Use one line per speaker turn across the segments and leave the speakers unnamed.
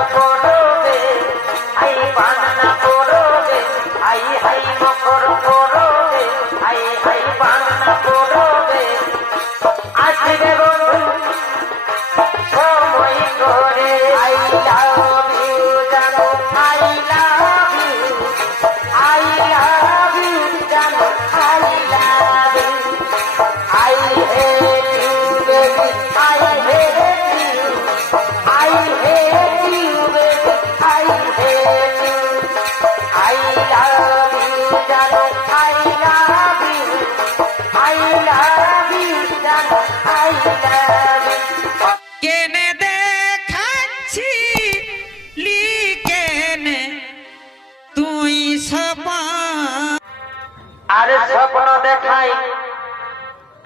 Oh.
আরে স্বপ্ন দেখাই।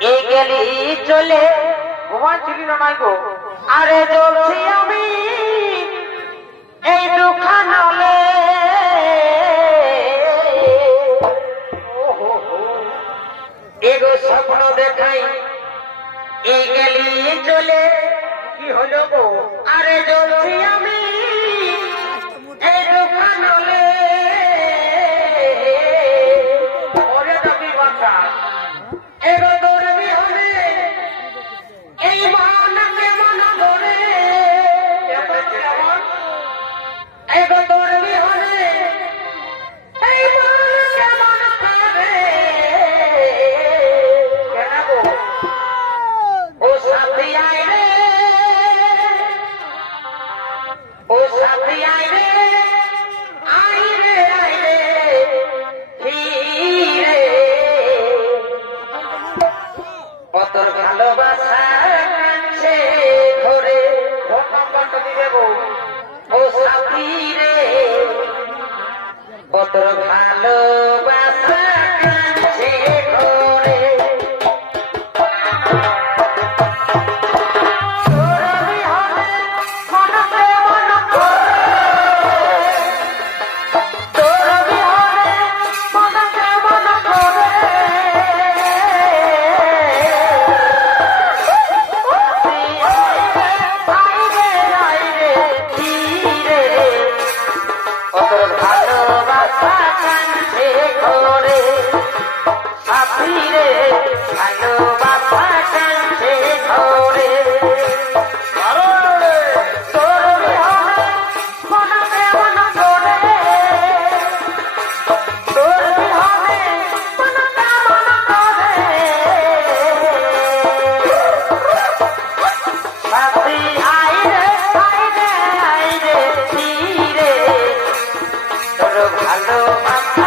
এই গেলি চলে। ঘুমাচ্ছিলি না নাই গো। আরে জ্বলছি আমি এই দুখান হলে স্বপ্ন দেখাই। এই গেলি চলে। কি হলো গো? আরে জ্বলছি time. কত ভালো Oh, Hello, Papa.